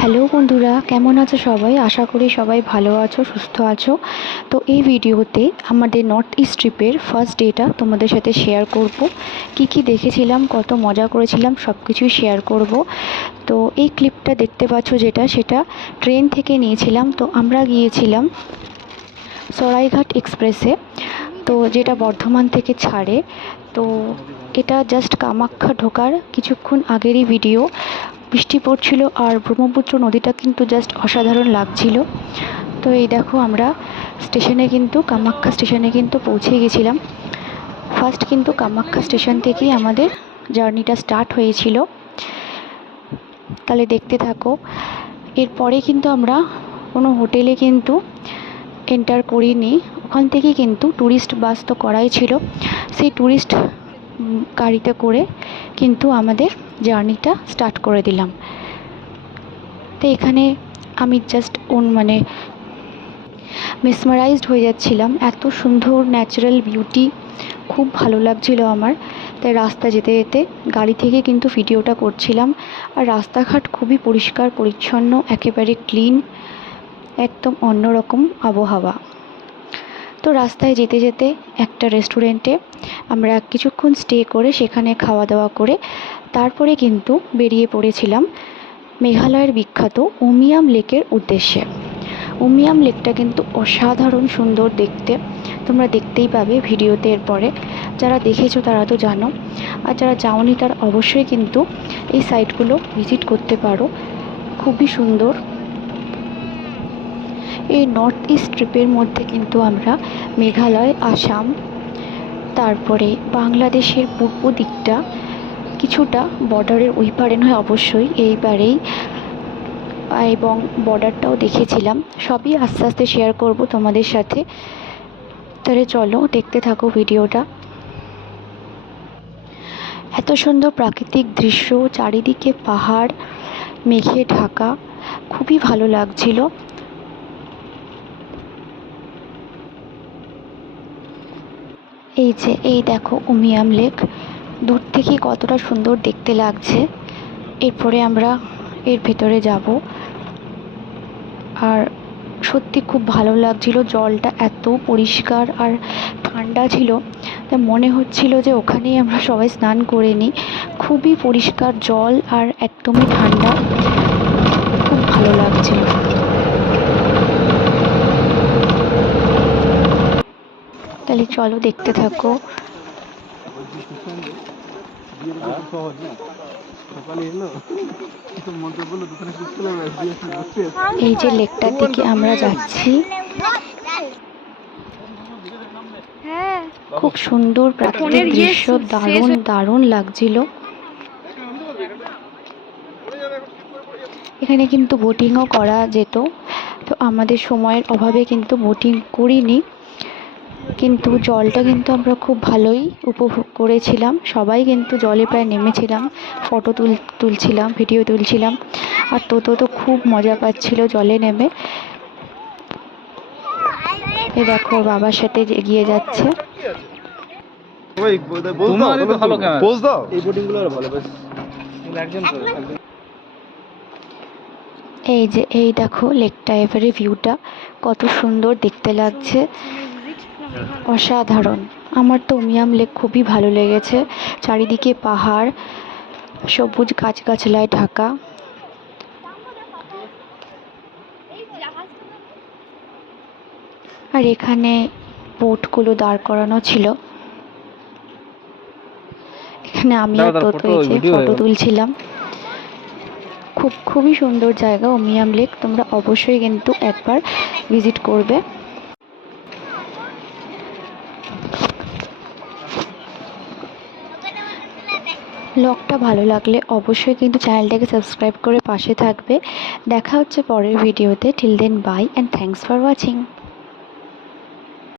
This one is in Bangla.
হ্যালো বন্ধুরা, কেমন আছো সবাই? আশা করি সবাই ভালো আছো, সুস্থ আছো। তো এই ভিডিওতে আমাদের নর্থ ইস্ট ট্রিপের ফার্স্ট ডেটা তোমাদের সাথে শেয়ার করব। কি দেখেছিলাম, কত মজা করেছিলাম, সব কিছুই শেয়ার করব। তো এই ক্লিপটা দেখতে পাচ্ছ সেটা ট্রেন থেকে নিয়েছিলাম। তো আমরা গিয়েছিলাম সরাইঘাট এক্সপ্রেসে, তো যেটা বর্ধমান থেকে ছাড়ে। তো এটা জাস্ট কামাখ্যা ঢোকার কিছুক্ষণ আগেরই ভিডিও। বৃষ্টি পড়ছিল আর ব্রহ্মপুত্র নদীটা কিন্তু জাস্ট অসাধারণ লাগছিল। তো এই দেখো আমরা স্টেশনে কিন্তু কামাখ্যা স্টেশনে কিন্তু পৌঁছে গেছিলাম। ফার্স্ট কিন্তু কামাখ্যা স্টেশন থেকেই আমাদের জার্নিটা স্টার্ট হয়েছিল। তাহলে দেখতে থাকো। এরপরে কিন্তু আমরা কোনো হোটেলে কিন্তু এন্টার করিনি, ওখান থেকে কিন্তু ট্যুরিস্ট বাস তো করাই ছিল। সেই ট্যুরিস্ট গাড়িতে করে কিন্তু আমাদের জার্নিটা স্টার্ট করে দিলাম। তো এখানে আমি জাস্ট মেসমারাইজড হয়ে যাচ্ছিলাম, এত সুন্দর ন্যাচারাল বিউটি, খুব ভালো লাগছিল আমার। তাই রাস্তা যেতে যেতে গাড়ি থেকে কিন্তু ভিডিওটা করছিলাম। আর রাস্তাঘাট খুবই পরিষ্কার পরিচ্ছন্ন, একেবারে ক্লিন, একদম অন্যরকম আবহাওয়া। তো রাস্তায় যেতে যেতে একটা রেস্টুরেন্টে আমরা কিছুক্ষণ স্টে করে সেখানে খাওয়া দাওয়া করে তারপরে কিন্তু বেরিয়ে পড়েছিলাম মেঘালয়ের বিখ্যাত উমিয়াম লেকের উদ্দেশ্যে। উমিয়াম লেকটা কিন্তু অসাধারণ সুন্দর দেখতে, তোমরা দেখতেই পাবে ভিডিওতে। এরপরে যারা দেখেছো তারা তো জানো, আর যারা যাওনি তারা অবশ্যই কিন্তু এই সাইটগুলো ভিজিট করতে পারো, খুবই সুন্দর। এই নর্থ ইস্ট ট্রিপের মধ্যে কিন্তু আমরা মেঘালয়, আসাম, তারপরে বাংলাদেশের পূর্ব দিকটা, কিছুটা বর্ডারের ওই পারে নয় অবশ্যই এইবারেই, এবং বর্ডারটাও দেখেছিলাম। সবই আস্তে আস্তে শেয়ার করব তোমাদের সাথে। তাহলে চলো দেখতে থাকো ভিডিওটা। এত সুন্দর প্রাকৃতিক দৃশ্য, চারিদিকে পাহাড় মেঘে ঢাকা, খুবই ভালো লাগছিল। এই দেখো উমিয়াম লেক, দূর থেকে কতটা সুন্দর দেখতে লাগছে। এরপরে আমরা এর ভেতরে যাব। আর সত্যি খুব ভালো লাগছিল, জলটা এত পরিষ্কার আর ঠান্ডা ছিল, তাই মনে হচ্ছিল যে ওখানেই আমরা সবাই স্নান করে নিই। খুবই পরিষ্কার জল আর একদমই ঠান্ডা, খুব ভালো লাগছিল। তাহলে চলো দেখতে থাকো। এই যে লেকটার দিকে আমরা যাচ্ছি, খুব সুন্দর প্রাকৃতিক দৃশ্য, দারুণ দারুণ লাগছিল। এখানে কিন্তু বোটিংও করা যেত, তো আমাদের সময়ের অভাবে কিন্তু বোটিং করিনি, কিন্তু জলটা কিন্তু আমরা খুব ভালোই উপভোগ করেছিলাম। সবাই কিন্তু জলে প্রায় নেমেছিলাম, ফটো তুলছিলাম, ভিডিও তুলছিলাম। আর তো খুব মজা পাচ্ছিল জলে নেমে। এই দেখো বাবার সাথে এগিয়ে যাচ্ছে। এই দেখো লেকটা, এবারে ভিউটা কত সুন্দর দেখতে লাগছে, অসাধারণ। আমার তো উমিয়াম লেক খুবই ভালো লেগেছে, চারিদিকে পাহাড়, সবুজ গাছগাছলায় ঢাকা। আর এখানে বোটগুলো দাঁড় করানো ছিল, এখানে আমি আর তোতো ফটো তুলছিলাম। খুবই সুন্দর জায়গা উমিয়াম লেক, তোমরা অবশ্যই কিন্তু একবার ভিজিট করবে। ব্লগটা ভালো লাগলে অবশ্যই কিন্তু চ্যানেলটাকে সাবস্ক্রাইব করে পাশে থাকবে। দেখা হচ্ছে পরের ভিডিওতে। Till then bye and thanks for watching.